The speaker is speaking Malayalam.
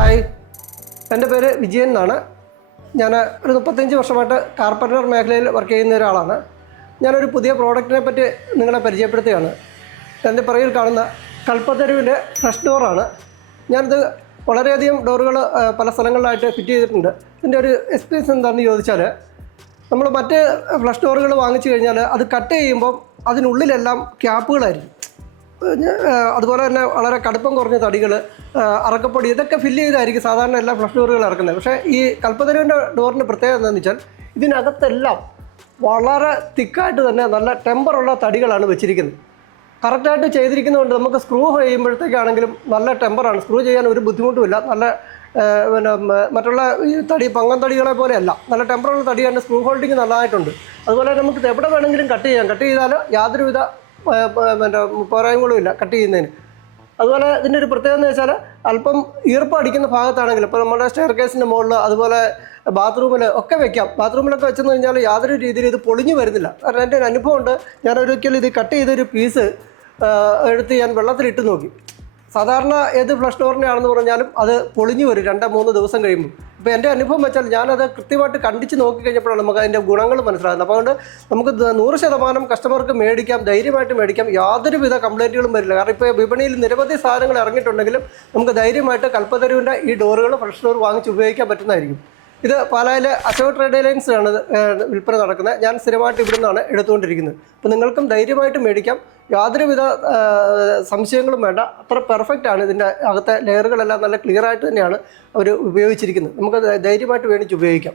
ഹായ്, എൻ്റെ പേര് വിജയൻ എന്നാണ്. ഞാൻ ഒരു 35 വർഷമായിട്ട് കാർപ്പൻ്റർ മേഖലയിൽ വർക്ക് ചെയ്യുന്ന ഒരാളാണ്. ഞാനൊരു പുതിയ പ്രോഡക്റ്റിനെ പറ്റി നിങ്ങളെ പരിചയപ്പെടുത്തുകയാണ്. എൻ്റെ പുറകിൽ കാണുന്ന കൽപ്പത്തരുവിൻ്റെ ഫ്ലഷ് ഡോറാണ്. ഞാനിത് വളരെയധികം ഡോറുകൾ പല സ്ഥലങ്ങളിലായിട്ട് ഫിറ്റ് ചെയ്തിട്ടുണ്ട്. ഇതിൻ്റെ ഒരു എക്സ്പീരിയൻസ് എന്താണെന്ന് ചോദിച്ചാൽ, നമ്മൾ മറ്റ് ഫ്ലഷ് ഡോറുകൾ വാങ്ങിച്ചു കഴിഞ്ഞാൽ അത് കട്ട് ചെയ്യുമ്പം അതിനുള്ളിലെല്ലാം ക്യാപ്പുകളായിരിക്കും. അതുപോലെ തന്നെ വളരെ കടുപ്പം കുറഞ്ഞ തടികൾ, അറക്കപ്പൊടി, ഇതൊക്കെ ഫില്ല് ചെയ്തായിരിക്കും സാധാരണ എല്ലാ ഫ്ലഷ് ഡോറുകൾ ഇറക്കുന്നത്. പക്ഷേ ഈ കൽപ്പത്തരുവിൻ്റെ ഡോറിൻ്റെ പ്രത്യേകത എന്താണെന്ന് വെച്ചാൽ ഇതിനകത്തെല്ലാം വളരെ തിക്കായിട്ട് തന്നെ നല്ല ടെമ്പറുള്ള തടികളാണ് വെച്ചിരിക്കുന്നത്. കറക്റ്റായിട്ട് ചെയ്തിരിക്കുന്നതുകൊണ്ട് നമുക്ക് സ്ക്രൂ ചെയ്യുമ്പോഴത്തേക്കാണെങ്കിലും നല്ല ടെമ്പറാണ്. സ്ക്രൂ ചെയ്യാൻ ഒരു ബുദ്ധിമുട്ടുമില്ല. നല്ല മറ്റുള്ള ഈ തടി പങ്ങൻ തടികളെ പോലെയല്ല, നല്ല ടെമ്പറുള്ള തടിയാണ്. Screw holding നല്ലതായിട്ടുണ്ട്. അതുപോലെ നമുക്ക് എവിടെ വേണമെങ്കിലും കട്ട് ചെയ്യാം. കട്ട് ചെയ്താൽ യാതൊരുവിധ പോരായ്മകളും ഇല്ല കട്ട് ചെയ്യുന്നതിന്. അതുപോലെ ഇതിൻ്റെ ഒരു പ്രത്യേകത എന്ന് വെച്ചാൽ അല്പം ഈർപ്പം അടിക്കുന്ന ഭാഗത്താണെങ്കിൽ, ഇപ്പോൾ നമ്മുടെ സ്റ്റെയർ കേസിൻ്റെ മുകളിൽ, അതുപോലെ ബാത്റൂമിൽ ഒക്കെ വെക്കാം. ബാത്റൂമിലൊക്കെ വെച്ചെന്ന് കഴിഞ്ഞാൽ യാതൊരു രീതിയിൽ ഇത് പൊളിഞ്ഞു വരുന്നില്ല. കാരണം എൻ്റെ ഒരു അനുഭവമുണ്ട്. ഞാൻ ഒരിക്കലും ഇത് കട്ട് ചെയ്തൊരു പീസ് എടുത്ത് ഞാൻ വെള്ളത്തിലിട്ട് നോക്കി. സാധാരണ ഏത് ഫ്ലഷ് ഡോറിൻ്റെ ആണെന്ന് പറഞ്ഞാലും അത് പൊളിഞ്ഞു വരും 2-3 ദിവസം കഴിയുമ്പോൾ. ഇപ്പോൾ എൻ്റെ അനുഭവം വെച്ചാൽ ഞാനത് കൃത്യമായിട്ട് കണ്ടിച്ച് നോക്കിക്കഴിഞ്ഞപ്പോഴാണ് നമുക്ക് അതിൻ്റെ ഗുണങ്ങൾ മനസ്സിലാകുന്നത്. അപ്പോൾ അതുകൊണ്ട് നമുക്ക് 100% കസ്റ്റമർക്ക് മേടിക്കാം, ധൈര്യമായിട്ട് മേടിക്കാം. യാതൊരുവിധ കംപ്ലൈൻറ്റുകളും വരില്ല. കാരണം ഇപ്പോൾ വിപണിയിൽ നിരവധി സാധനങ്ങൾ ഇറങ്ങിയിട്ടുണ്ടെങ്കിലും നമുക്ക് ധൈര്യമായിട്ട് കൽപ്പത്തരുവിൻ്റെ ഈ ഡോറുകൾ ഫ്ലഷ് ഡോർ വാങ്ങിച്ച് ഉപയോഗിക്കാൻ പറ്റുന്നതായിരിക്കും. ഇത് പാലായിലെ അശോക് ട്രേഡ് ലൈൻസിലാണ് വിൽപ്പന നടക്കുന്നത്. ഞാൻ സ്ഥിരമായിട്ട് ഇവിടെ നിന്നാണ് എടുത്തുകൊണ്ടിരിക്കുന്നത്. അപ്പോൾ നിങ്ങൾക്കും ധൈര്യമായിട്ട് മേടിക്കാം. യാതൊരുവിധ സംശയങ്ങളും വേണ്ട. അത്ര പെർഫെക്റ്റാണ്. ഇതിൻ്റെ അകത്തെ ലെയറുകളെല്ലാം നല്ല ക്ലിയറായിട്ട് തന്നെയാണ് അവർ ഉപയോഗിച്ചിരിക്കുന്നത്. നമുക്ക് ധൈര്യമായിട്ട് മേടിച്ച് ഉപയോഗിക്കാം.